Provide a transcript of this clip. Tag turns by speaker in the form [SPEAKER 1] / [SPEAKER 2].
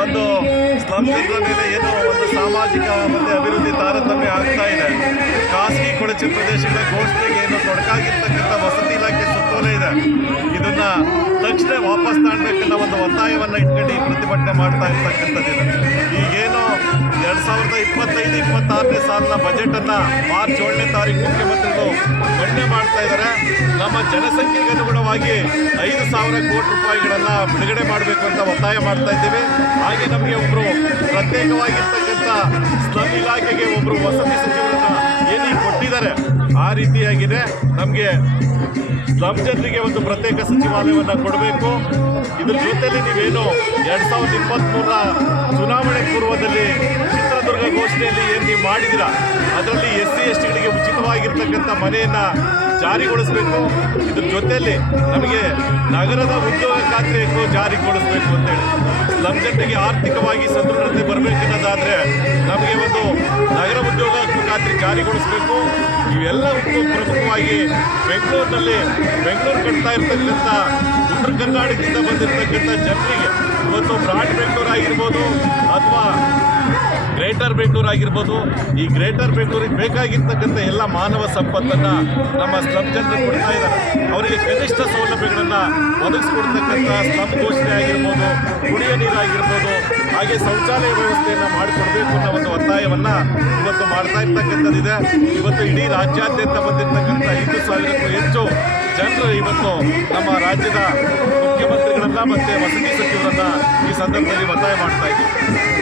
[SPEAKER 1] ಒಂದು ಮೇಲೆ ಏನೋ ಒಂದು ಸಾಮಾಜಿಕ ಮತ್ತು ಅಭಿವೃದ್ಧಿ ತಾರತಮ್ಯ ಆಗ್ತಾ ಇದೆ. ಖಾಸಗಿ ಕೊಳಚೆ ಪ್ರದೇಶಗಳ ಘೋಷಣೆಗೆ ಏನು ತೊಡಕಾಗಿರ್ತಕ್ಕಂಥ ವಸತಿ ಇಲಾಖೆ ಸುತ್ತೋಲೆ ಇದೆ. ಇದನ್ನ ತಕ್ಷಣ ವಾಪಸ್ ತಾಣಬೇಕನ್ನೋ ಒಂದು ಒತ್ತಾಯವನ್ನು ಇಟ್ಕೊಂಡು ಈ ಪ್ರತಿಭಟನೆ ಮಾಡ್ತಾ ಇರ್ತಕ್ಕಂಥದ್ದು ಇಪ್ಪತ್ತೈದು ಇಪ್ಪತ್ತಾರನೇ ಸಾಲಿನ ಬಜೆಟನ್ನು ಮಾರ್ಚ್ ಏಳನೇ ತಾರೀಕು ಮುಖ್ಯಮಂತ್ರಿಗಳು ಮಂಡನೆ ಮಾಡ್ತಾ ಇದ್ದಾರೆ. ನಮ್ಮ ಜನಸಂಖ್ಯೆಗೆ ಅನುಗುಣವಾಗಿ ಐದು ಸಾವಿರ ಕೋಟಿ ರೂಪಾಯಿಗಳನ್ನು ಬಿಡುಗಡೆ ಮಾಡಬೇಕು ಅಂತ ಒತ್ತಾಯ ಮಾಡ್ತಾ ಇದ್ದೀವಿ. ಹಾಗೆ ನಮಗೆ ಒಬ್ಬರು ಪ್ರತ್ಯೇಕವಾಗಿರ್ತಕ್ಕಂಥ ಸ್ಲಮ್ ಇಲಾಖೆಗೆ ಒಬ್ಬರು ವಸತಿ ಸಚಿವರನ್ನ ಏನೀಗ ಕೊಟ್ಟಿದ್ದಾರೆ, ಆ ರೀತಿಯಾಗಿದೆ. ನಮಗೆ ಸ್ಲಮ್ ಜನರಿಗೆ ಒಂದು ಪ್ರತ್ಯೇಕ ಸಚಿವಾಲಯವನ್ನು ಕೊಡಬೇಕು. ಇದ್ರ ಜೊತೆಲಿ ನೀವೇನು ಎರಡು ಸಾವಿರದ ಇಪ್ಪತ್ತ್ಮೂರರ ಚುನಾವಣೆ ಪೂರ್ವದಲ್ಲಿ ಘೋಷಣೆಯಲ್ಲಿ ಏನು ನೀವು ಮಾಡಿದಿರ ಅದರಲ್ಲಿ ಎಸ್ ಸಿ ಎಸ್ ಟಿಗಳಿಗೆ ಉಚಿತವಾಗಿರ್ತಕ್ಕಂಥ ಮನೆಯನ್ನು ಜಾರಿಗೊಳಿಸಬೇಕು. ಇದ್ರ ಜೊತೆಯಲ್ಲಿ ನಮಗೆ ನಗರದ ಉದ್ಯೋಗ ಖಾತ್ರಿಯನ್ನು ಜಾರಿಗೊಳಿಸಬೇಕು ಅಂತೇಳಿ ಸ್ಲಮ್ ಜನರಿಗೆ ಆರ್ಥಿಕವಾಗಿ ಸದೃಢತೆ ಬರಬೇಕನ್ನೋದಾದರೆ ನಮಗೆ ಒಂದು ನಗರ ಉದ್ಯೋಗ ಖಾತ್ರಿ ಜಾರಿಗೊಳಿಸಬೇಕು. ಇವೆಲ್ಲ ಪ್ರಮುಖವಾಗಿ ಬೆಂಗಳೂರಿನಲ್ಲಿ ಬೆಂಗಳೂರು ಕಟ್ತಾ ಇರ್ತಕ್ಕಂಥ ಉತ್ತರ ಕರ್ನಾಟಕದಿಂದ ಬಂದಿರತಕ್ಕಂಥ ಜನರಿಗೆ ಇವತ್ತು ಬ್ರಾಡ್ ಬೆಂಗಳೂರು ಆಗಿರ್ಬೋದು ಅಥವಾ ಗ್ರೇಟರ್ ಬೆಂಗಳೂರು ಆಗಿರ್ಬೋದು, ಈ ಗ್ರೇಟರ್ ಬೆಂಗಳೂರಿಗೆ ಬೇಕಾಗಿರ್ತಕ್ಕಂಥ ಎಲ್ಲ ಮಾನವ ಸಂಪತ್ತನ್ನು ನಮ್ಮ ಸ್ಲಮ್ ಜನರು ಕೊಡ್ತಾ ಇದ್ದಾರೆ. ಅವರಿಗೆ ಕನಿಷ್ಠ ಸೌಲಭ್ಯಗಳನ್ನು ಒದಗಿಸ್ಕೊಡ್ತಕ್ಕಂಥ ಸ್ಲಮ್ ಘೋಷಣೆ ಆಗಿರ್ಬೋದು, ಕುಡಿಯೋ ನೀರಾಗಿರ್ಬೋದು ಹಾಗೆ ಶೌಚಾಲಯ ವ್ಯವಸ್ಥೆಯನ್ನು ಮಾಡಿಕೊಡ್ಬೇಕು ಅನ್ನೋ ಒಂದು ಒತ್ತಾಯವನ್ನು ಇವತ್ತು ಮಾಡ್ತಾ ಇರ್ತಕ್ಕಂಥದ್ದಿದೆ ಇವತ್ತು ಇಡೀ ರಾಜ್ಯಾದ್ಯಂತ ಬಂದಿರತಕ್ಕಂಥ ಐದು ಸಾವಿರಕ್ಕೂ ಹೆಚ್ಚು ಜನರು ಇವತ್ತು ನಮ್ಮ ರಾಜ್ಯದ ಮುಖ್ಯಮಂತ್ರಿಗಳನ್ನ ಮತ್ತು ವಸತಿ ಸಚಿವರನ್ನ ಈ ಸಂದರ್ಭದಲ್ಲಿ ಒತ್ತಾಯ ಮಾಡ್ತಾ ಇದ್ದೀವಿ